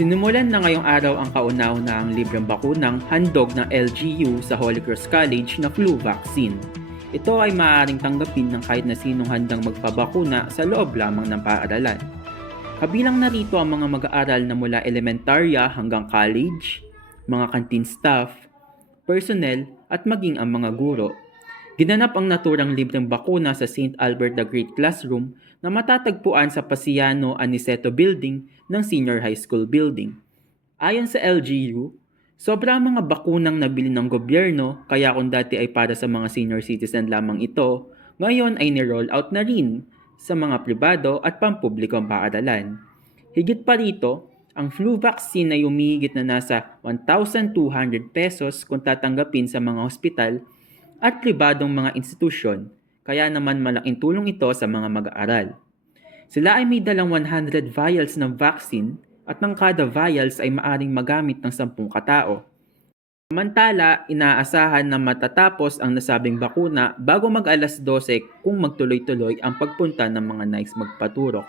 Sinimulan na ngayong araw ang kauna-unahang libreng bakunang handog ng LGU sa Holy Cross College na flu vaccine. Ito ay maaaring tanggapin ng kahit na sinong handang magpabakuna sa loob lamang ng paaralan. Kabilang narito ang mga mag-aaral na mula elementarya hanggang college, mga canteen staff, personnel at maging ang mga guro. Ginanap ang naturang libreng bakuna sa St. Albert the Great Classroom na matatagpuan sa Pasiano Aniceto Building ng Senior High School Building. Ayon sa LGU, sobra ang mga bakunang nabili ng gobyerno kaya kung dati ay para sa mga senior citizen lamang ito, ngayon ay ni-roll out na rin sa mga pribado at pampublikong paaralan. Higit pa rito, ang flu vaccine ay humihigit na nasa 1,200 pesos kung tatanggapin sa mga ospital at pribadong mga institusyon, kaya naman malaking tulong ito sa mga mag-aaral. Sila ay may dalang 100 vials ng vaccine at ng kada vials ay maaring magamit ng 10 katao. Samantala, inaasahan na matatapos ang nasabing bakuna bago mag-alas 12 kung magtuloy-tuloy ang pagpunta ng mga nais magpaturok.